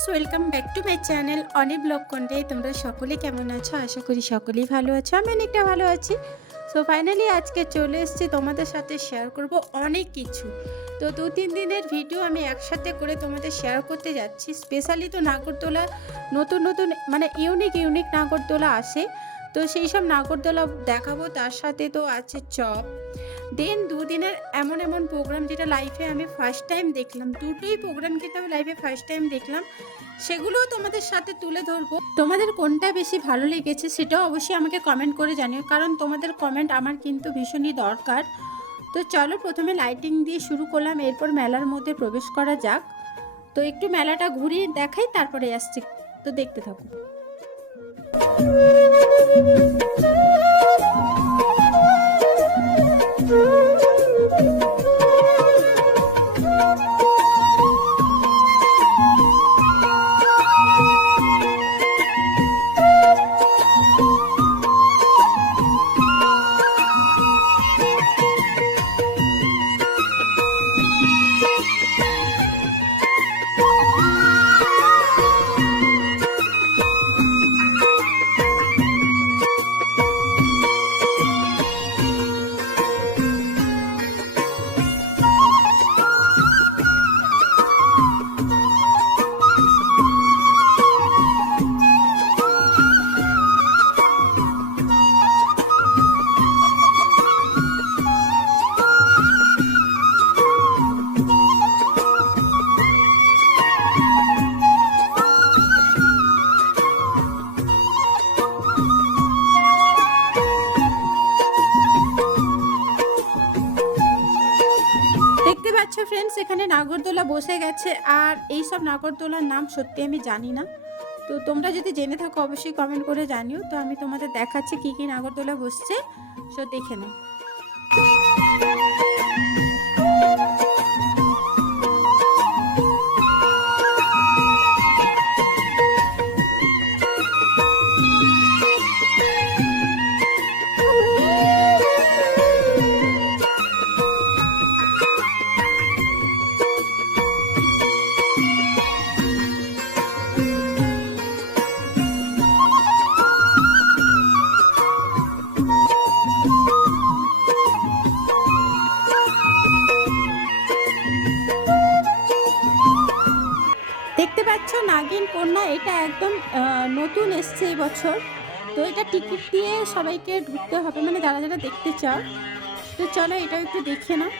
Friends welcome back to my channel অনেক blog কন্টে তোমরা সকলে কেমন আছো? আশা করি সকলেই ভালো আছো। আমি অনেকটা ভালো আছি। সো ফাইনালি আজকে চলে এসেছি তোমাদের সাথে শেয়ার করব অনেক কিছু। তো দু তিন দিনের ভিডিও আমি একসাথে করে তোমাদের শেয়ার করতে যাচ্ছি। স্পেশালি তো নাগরদোলা নতুন নতুন মানে ইউনিক ইউনিক নাগরদোলা আসে। তো সেই সব নাগরদোলা দেখাবো। তার সাথে তো আছে চপ। দেন দুদিনের এমন এমন প্রোগ্রাম যেটা লাইফে আমি ফার্স্ট টাইম দেখলাম, দুটোই প্রোগ্রাম কিন্তু আমি লাইফে ফার্স্ট টাইম দেখলাম। সেগুলোও তোমাদের সাথে তুলে ধরবো। তোমাদের কোনটা বেশি ভালো লেগেছে সেটাও অবশ্যই আমাকে কমেন্ট করে জানিও, কারণ তোমাদের কমেন্ট আমার কিন্তু ভীষণই দরকার। তো চলো প্রথমে লাইটিং দিয়ে শুরু করলাম, এরপর মেলার মধ্যে প্রবেশ করা যাক। তো একটু মেলাটা ঘুরিয়ে দেখাই, তারপরে আসছি। তো দেখতে থাকো। ফ্রেন্ডস এখানে নাগরদোলা বসে গেছে। আর এই সব নাগরদোলার নাম সত্যি আমি জানি না। তো তোমরা যদি জেনে থাকো, অবশ্যই কমেন্ট করে জানিও। তো আমি তোমাদের দেখাচ্ছি কি কি নাগরদোলা বসছে। সো দেখে নাও। এটা একদম নতুন এসছে এই বছর। তো এটা টিকিট দিয়ে সবাইকে ঢুকতে হবে মানে যারা যারা দেখতে চাও। তো চলো এটাও একটু দেখে নাও।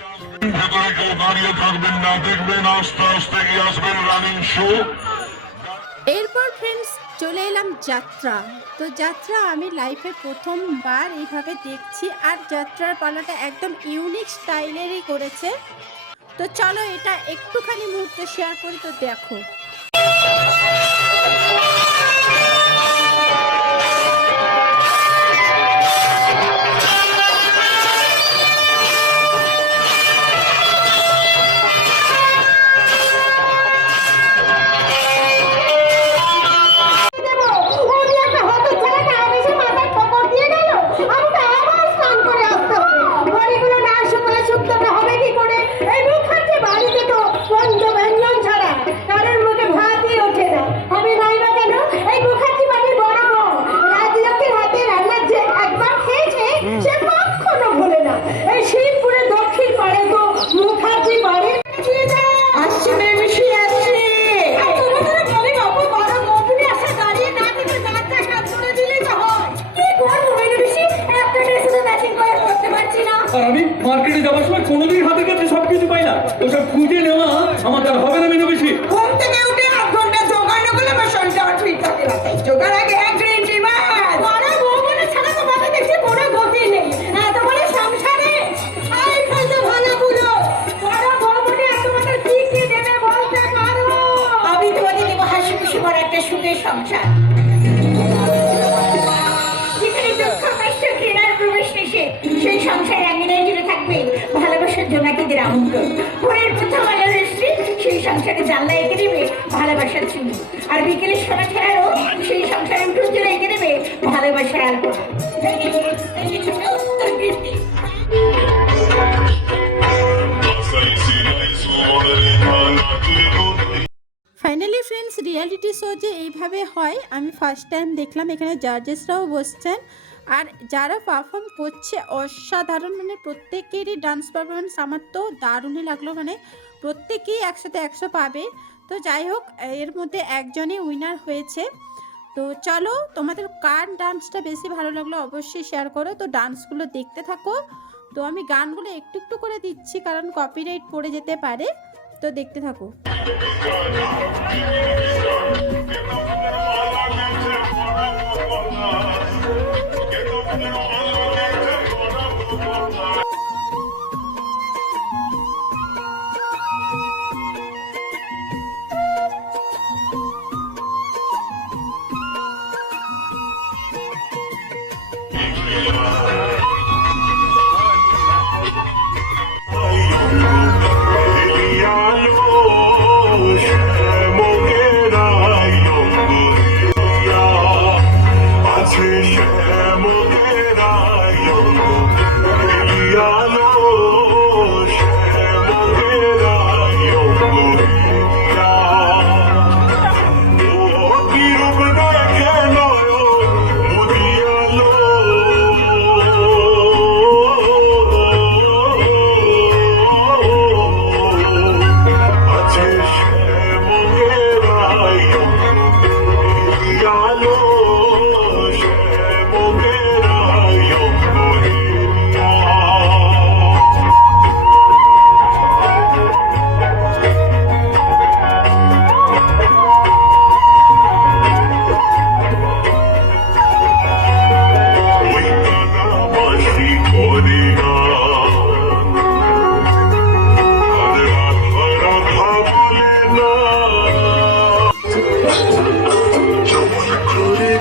এরপর ফ্রেন্ডস চলে এলাম যাত্রা। তো যাত্রা আমি লাইফে প্রথমবার এইভাবে দেখছি আর যাত্রার পালাটা একদম ইউনিক স্টাইলেরই করেছে। তো চলো এটা একটুখানি মুহূর্ত শেয়ার করি তো দেখো। আর আমি মার্কেটে যাওয়ার সময় কোনোদিন হাতের কাছে সবকিছু পাই না। ওসব খুঁজে নেওয়া আমার তার হবে না মেনু বেশি। ঘুম থেকে উঠে আধ ঘণ্টা জোগাড় না করলে আমার শরীরটা ঠিক থাকে না। জোগাড় আগে এক সংসারে জানলা এঁকে দেবে, ভালোবাসার ছবি আর বিকেলে সোনা ছেড়ারও সেই সংসারে জোড়া এঁকে দেবে, ভালোবাসার আলপনা. ফাইনালি ফ্রেন্ডস রিয়েলিটি শো যে এইভাবে হয়, আমি ফার্স্ট টাইম দেখলাম, এখানে জাজেসরাও বসছেন আর যারা পারফর্ম করছে, অসাধারণ মানে প্রত্যেকেরই ডান্স পারফরমেন্স আমার তো দারুণই লাগল মানে প্রত্যেকেই একসাথে একশো পাবে। তো যাই হোক, এর মধ্যে একজনই উইনার হয়েছে। তো চলো, তোমাদের কার ডান্সটা বেশি ভালো লাগল অবশ্যই শেয়ার করো। তো ডান্সগুলো দেখতে থাকো। তো আমি গানগুলো একটু একটু করে দিচ্ছি, কারণ কপিরাইট পড়ে যেতে পারে। তো দেখতে থাকো। Lord.